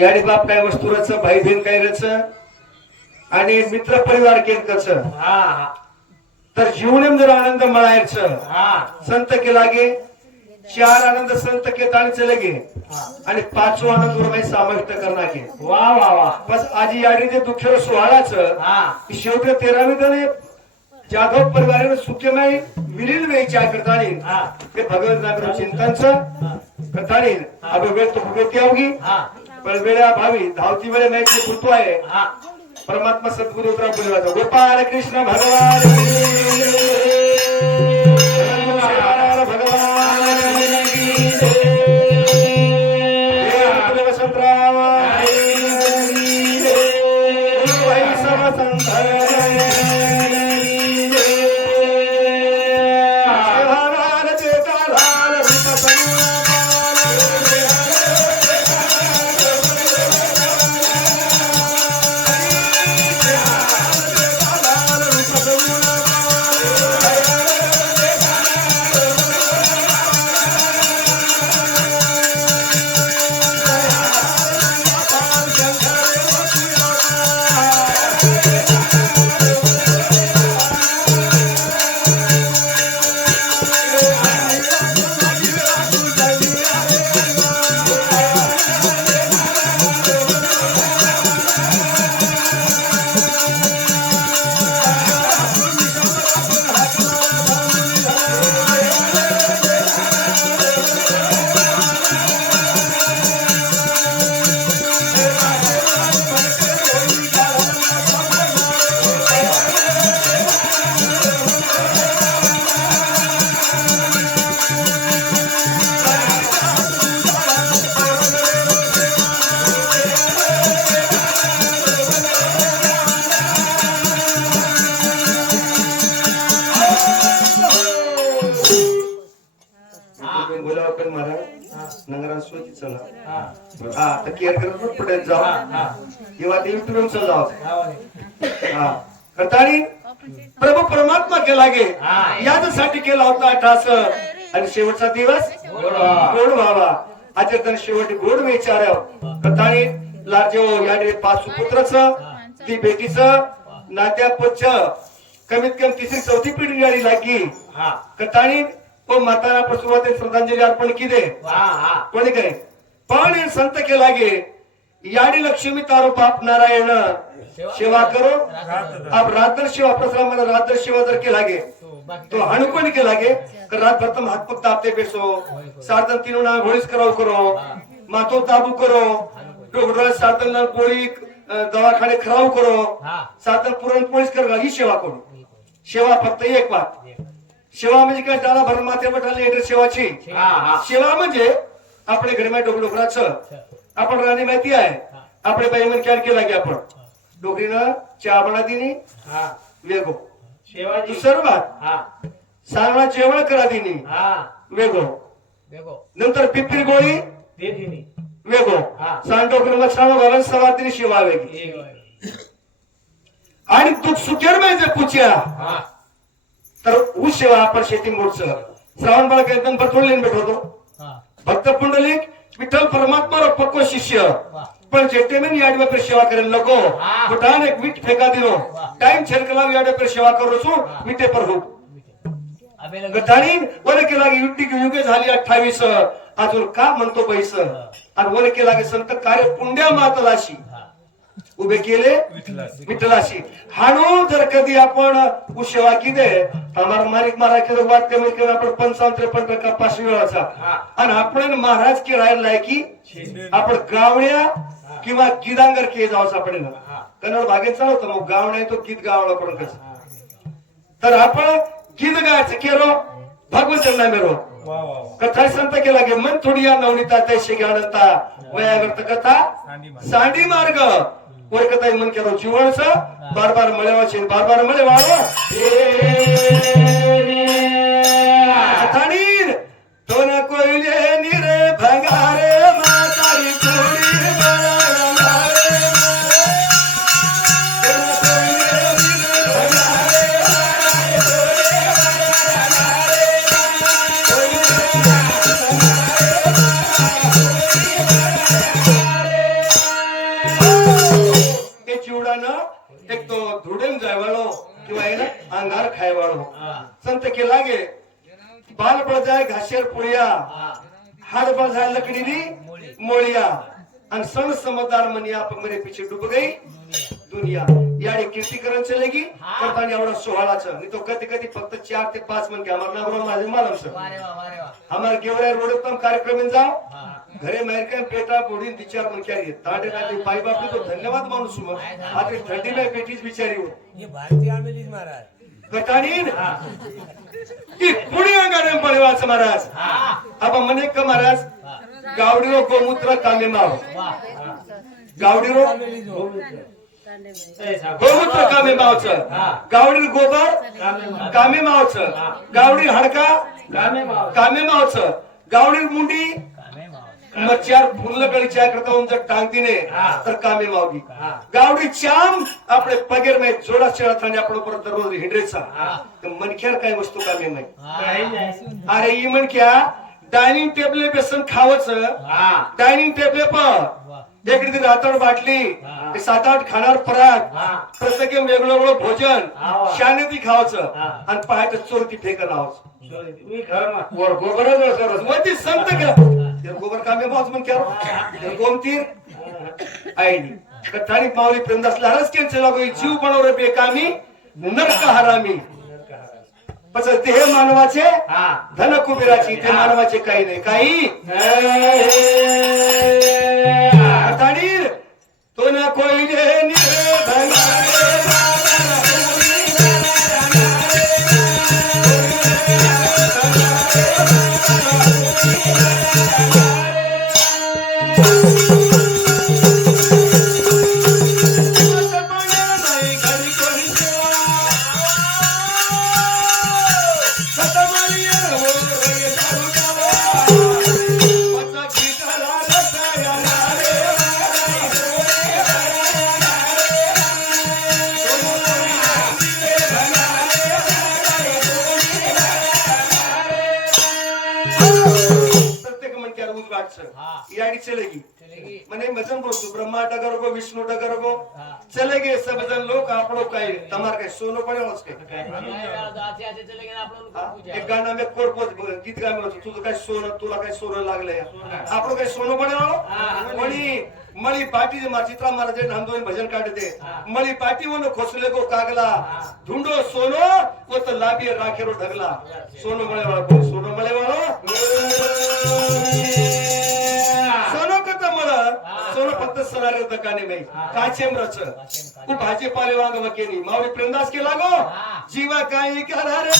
याडी बाप काय वस्तू रच भाई बहीण काय रच आणि मित्र परिवार केन कच तर जीवन जर आनंद मळायचं संत के लागे चार आनंद संत के ताणी चले गे आणि पाचवा आनंद वर समाविष्ट करणार के वा वा वा बस आज याडी जे दुःख सोहळाच शेवटी 13वी दने जाधव परिवार सुख्यमय विलीन वेळच्या करतानी ते भगवंत नाम चिंतनचं करतानी अब वेळ तो भगवती आवगी पण वेळा भावी धावती वेळे माहिती पुरतो आहे परमात्मा सद्गुरु उतरा बोलवाचा गोपाल कृष्ण भगवान प्रभू परमात्मा केला गे याच्यासाठी केला होता ठास आणि शेवटचा दिवस गोड व्हावा आज तर शेवटी गोड विचार कथाणी लाजेव याडे पाच पुत्रच ती बेटीच नात्या पच्च कमीत कमी तिसरी चौथी पिढी याडी लागी कथाणी व माताना सुरुवाती श्रद्धांजली अर्पण किदे कोणी करे पण संत केला गे याडी लक्ष्मी तारो बाप नारायण सेवा करो आप रात्र सेवा प्रसाद रात्र सेवा जर केला गे तो हनुकोणी केला गे रात भर हात पग तापते बेसो सार्धन तीन ना घोळीस कराव करो मातो ताबू करो डोळा सार्धन पोळी दवाखाने खराव करो सार्धन पुरण पोळीस करो ही सेवा करू सेवा फक्त एक बात सेवा म्हणजे काय डाला भर माथे बटाले एवढी सेवाची सेवा म्हणजे आपल्या घरी डोकराचं आपण राणी माहिती आहे आपले बाई मन काय केला की आपण डोकरीनं चहा बना दिनी वेगो सर्वात सांगणा जेवण करा दिनी वेगो नंतर पिपरी गोळी वेगो सांग डोकरीला छान घालून सवार दिनी शिवा वेगळी आणि तू सुखेर म्हणजे पुच्या तर ऊस सेवा आपण शेती मोडचं श्रावण बाळा एकदम बथोडलेन भेटवतो भक्त पुंडलिक विठ्ठल परमात्मा रो पक्को शिष्य पण जेटे में याडी पर सेवा करेन लोगो भूटान एक वीट फेका दिनो टाइम छरकला याडी पर सेवा करू छु मिटे पर हो गठाणी वर केला युट्टी युगे झाली 28 अजून का म्हणतो पैस आणि वर केला की संत कार्य पुंड्या मातलाशी उभे केले विठ्ठलाशी हाणू जर कधी आपण सेवा किदे हमार मारिक मारा के बात कमी कमी आपण 55-53 पास वेळाचा आणि आपण महाराज के राहायला लायकी आपण गावण्या किंवा गिदांगर के जावस आपण कन्नड भागेत चालवतो मग गावण्या तो गीत गावला पण कसं तर आपण गीत गायचं केलो भगवंत नामेरो कथा संत केला गे मन थोडी या नवनीता तैसे ज्ञानता वयावर्त कथा सांडी मार्ग वर कथा मन केलो जीवनच बार बार मळेवाचे बार बार मळे वाळवा कथानी दोन कोयले निरे भंगारे मातारी थोडी एक तो धुडेम जायवाळो किंवा आहे ना अंगार खायवाळो संत के लागे बाल पड़ जाए घाशेर पुड़िया हाड़ पड़ जाए लकड़ी मोड़िया आणि सण समझदार मनिया मेरे पीछे डूब गई दुनिया याडे कीर्तीकरण चलेगी करताना एवढा सोहळाचं नाही तो कधी कधी फक्त 4 ते 5 मन के हमारे नगरों माझे मालूम सर हमारे गेवरे रोड पर कार्यक्रम में जाओ घरे मार के पेटा बोड़ी विचार मन क्या रे ताटे ताटे पाई बाप ने तो धन्यवाद मानू सुमा आखिर ठंडी में बेटीज बिचारी हो ये भारतीय आंबेलीज महाराज कटानीन की पुणे अंगाने पळवाच महाराज अब मने का महाराज गावडीरो गोमूत्र कामे माव गावडीरो गोमूत्र कामे मावच गावडी गोबर कामे मावच गावडी हडका कामे मावच गावडी मुंडी मच्छर फुल्ल गळीच्या करता जर टांगतीने तर कामे मावगी गावडी चाम आपले पगेर में जोडा शेळाथाने आपण परत रोज हिंड्रेचा मनख्यार काय वस्तू कामे नाही अरे ई मनख्या डायनिंग टेबल बेसन खावच डायनिंग टेबल पर एक रीती रातड बाटली 7-8 खाणार परात प्रत्येक वेगळं वेगळं भोजन शाने ती खावचं आणि पायात चोरती फेकन आहोत वर गोबरच सरस वती संत का गोबर कामे बाज मन क्या गोमतीर आईनी कथानी माऊली प्रेमदासला हरस केंचे लागो जीव बनवरे बेकामी नरक हरामी पच ते हे मानवाचे धन कुबेराची ते मानवाचे काही नाही काही अताडीर तो ना कोई दे निर्धन चलेगी मने मजन बोलतो ब्रह्मा डगर को विष्णु डगर को चलेगे सब जन लोग आप लोग का तमार के सोनो पड़े उसके एक गाना में कोरपोज गीत गा में तुझं काय सोनं तुला काय सोनं लागले आपण काय सोनं पड़े वालो मणी मळी पाटी जे चित्रा महाराज हम दोन भजन काढते मळी पाटी वन खोसले को कागला ढूंढो सोनो वो तो लाभी राखेरो ढगला सोनो मळे वाला सोनो मळे वाला सोनं फक्त सणारे दकाने नाही काचेमरच तू भाजीपाले वांग वकेनी माऊली प्रेमदास के लागो जीवा काही करा रे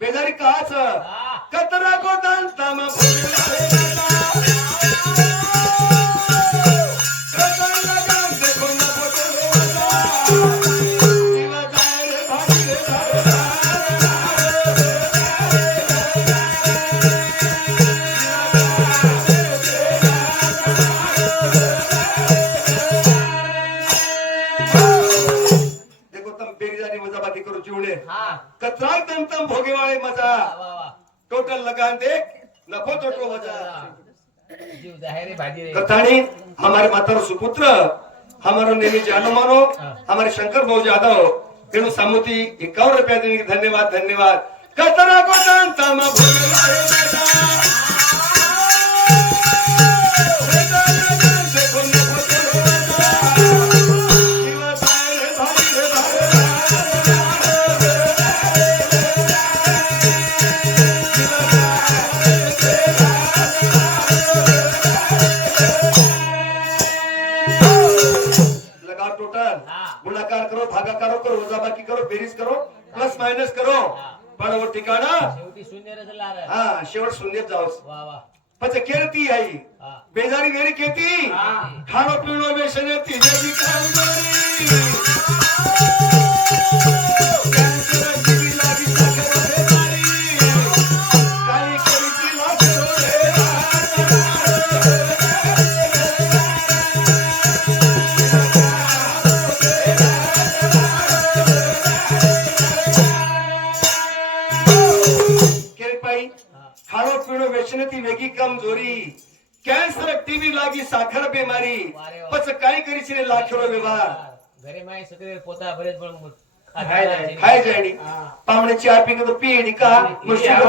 बेजारी काच कतरा को दान तम कतरा तम भोगे वाले मजा टोटल लगान देख नफो टोटो मजा कथानी हमारे माता सुपुत्र हमारो नेमी जानो मानो हमारे शंकर भाऊ यादव तेणु सामुती 51 रुपया देने की धन्यवाद धन्यवाद कतरा को दान तम भोगे वाले गुणाकार करो भागाकार करो वजाबाकी करो बेरीज करो प्लस मायनस करो पण वो ठिकाणा शेवटी शून्य रचला हा शेवट शून्य जाऊस પછી કેરતી આવી બેજારી વેરી કેતી ખાણો પીણો બેસને તીજેજી કામગોરી કેન્સર જીવી લાગી સાખર બેમારી કાઈ કરી લાખો રે કેરી પાઈ ખાણો પીણો વેચનેથી વેગી કમજોરી કેન્સર ટીવી લાગી સાખર બેમારી પછી કાઈ કરી છે લાખરો વ્યવહાર ઘરે માં સકરે પોતા ભરે પણ ખાઈ જાયની પામણે ચા પી કે તો પીડી કા મુશ્કેલ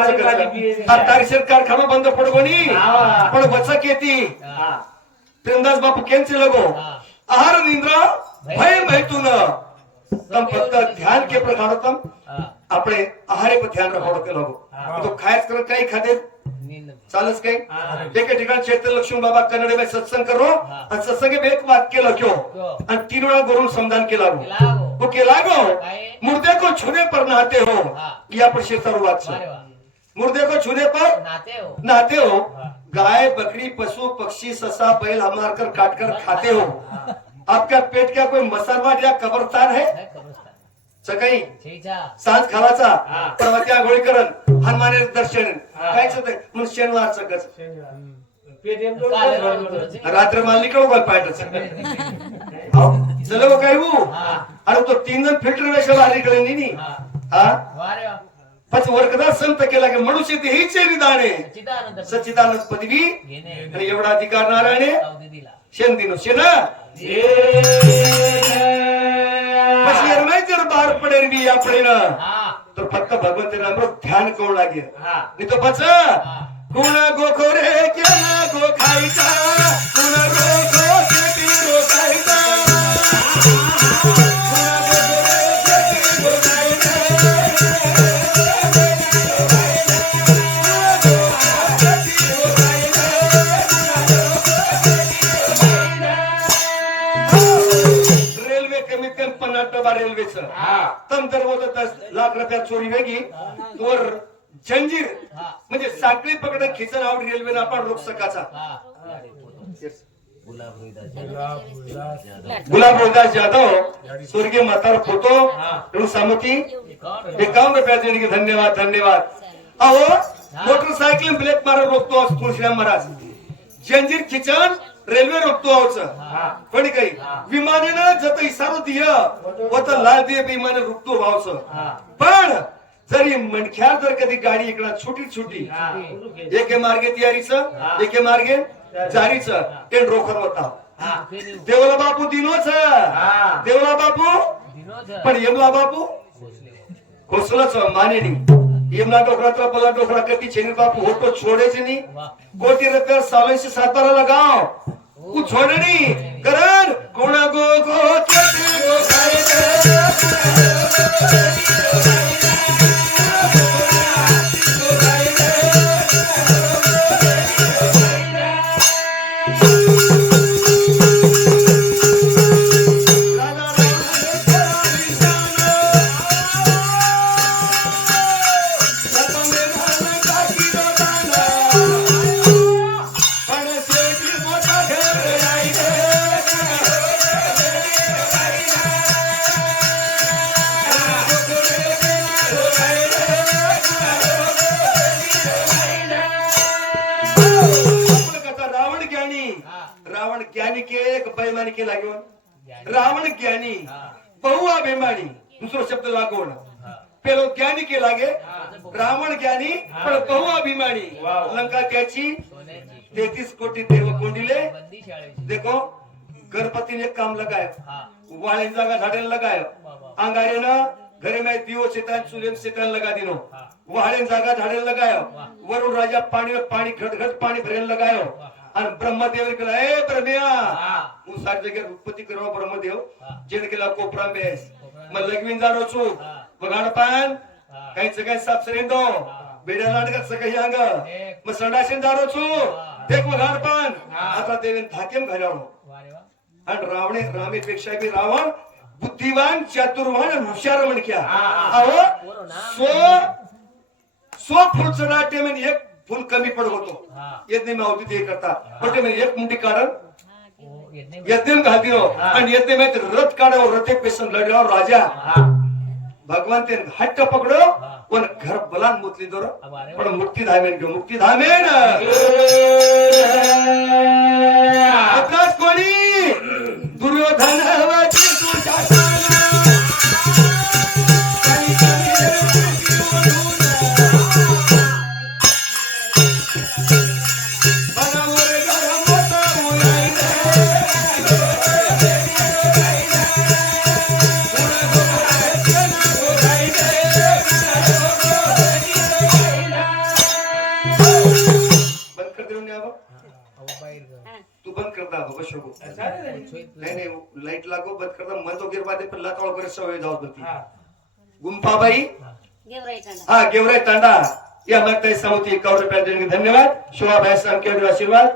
આ તારી સરકાર ખાનો બંધ પડગોની પણ વચ્ચે કેતી પ્રેમદાસ બાપુ કેમ છે લગો આહાર નિંદ્રા ભય મહેતું ન તમ ફક્ત ધ્યાન કે પ્રખાડો તમ આપણે આહારે પર ધ્યાન રાખો કે લોકો તો ખાસ કર કઈ ખાધે ચાલસ કઈ એક ઠिकाण ચૈતન્ય લક્ષ્મી બાબા કન્નડ में सत्संग करो और सत्संग में एक वाक्य लख्यो और तीनों गुरु समदान के लागो वो के लागो मुर्दे को छूने पर नहाते हो या पर शेतरुवात से मुर्दे को छूने पर नहाते हो गाय बकरी पशु पक्षी ससा बैल हमार कर काट कर खाते हो आपका पेट क्या कोई मसरवाट या कब्रस्तान है सकाळी सांज खालाचा परवाच्या आंघोळी करण हनुमाने दर्शन काय होते मग शनिवार सकच रात्र माल निकळो काय पायटच चलो काय वो अरे तो 3 जण फिल्टर वेशला आलीकडे नी हा पच वर्गदार संत केला की मनुष्य ते हीच निदाने सच्चिदानंद पदवी आणि एवढा अधिकार नारायणे शेन दिनो शेना પછી એરમે જર બહાર પડે રી આપણે ના તો ફક્ત ભગવંત નામ નો ધ્યાન કોણ લાગે ની તો પછી ગુણ ગોખો રે કે ગો ખાઈતા ગુણ રોખો કે તી રો ખાઈતા रेल्वेचं तम जर होत 10 लाख रुपया चोरी वेगी तोर जंजीर म्हणजे साखळी पकडे खिचन आवड रेल्वेने आपण रोख सकाचा गुलाब रोहिदास जाधव स्वर्गीय मातार फोटो एवढं सामती 51 रुपया देणे की धन्यवाद धन्यवाद अहो मोटरसायकल ब्रेक मार रोखतो तुळशीराम महाराज जंजीर खिचन रेल्वे रोखतो आवच पण काही विमानाने जत इसारो दिय वत लाल दिय विमान रोखतो वावच पण जरी मनख्यार जर कधी गाडी इकडे छोटी छोटी एके मार्गे तयारीच एके मार्गे जारीच ते रोखर होता देवला बापू दिनोच देवला बापू पण यमला बापू कोसलच मानेनी यमला डोकरा पला डोकरा कती छेनी बापू होतो छोड़े से नहीं कोटी रुपया सालों से 7 लगाओ वो छोड़े नहीं करण कोणा गो गो केते गो खाए रावण ज्ञानी के एक बेईमानी के लागो रावण ज्ञानी बहु अभिमानी दूसरो शब्द लागोण पेलो ज्ञानी के लागे रावण ज्ञानी पण बहु अभिमानी लंका त्याची 33 कोटी देव कोंडिले देखो गणपती ने काम लगाया वाळे जागा झाडेला लगाया अंगारेना घरे में दियो शैतान सुलेम शैतान लगा दिनो वाळे जागा झाडेला लगाया वरुण राजा पानी घट पानी भरेल लगायो आणि ब्रह्मदेव केला ए ब्रह्म्या હું સાત જગ્યા ઉત્પત્તિ કરવા બ્રહ્મદેવ જેને કેલા કોપરા બેસ મ લગવીન જાણો છું વગાડ પાન કઈ જગ્યાએ સાપ સરેંદો બેડા લાડકા સકયાંગ મ સંડાસેન જાણો છું દેખ વગાડ પાન आता देवेन धाकेम घालावो आणि रावणे रामेपेक्षा बी रावण बुद्धिवान चातुर्वान आणि हुशार म्हणक्या अहो सो फुलचडाटे में एक फुल कमी पड होतो हा येत नाही मावती ते करता पण ते एक मुंडी कारण हो, येत नाही यज्ञ घालती हो आणि यज्ञ माहिती रथ काढावर रथ एक पेसन लढल्यावर राजा हा भगवान ते हट्ट पकडो पण घर बलान मुतली दोर पण मुक्ती धामेन घेऊ मुक्ती धामेन आकाश कोणी दुर्योधन वाची तुझ्या तू बंद करता बाबा शोभू नाही लाईट लागो बंद करता मन तो गिरवादे पण लाताळ वगैरे सवय जाऊ होती गुंफाबाई हा गेवराई तांडा या मागताई सामोती 1 रुपया देणे धन्यवाद शोभाबाई सामके आशीर्वाद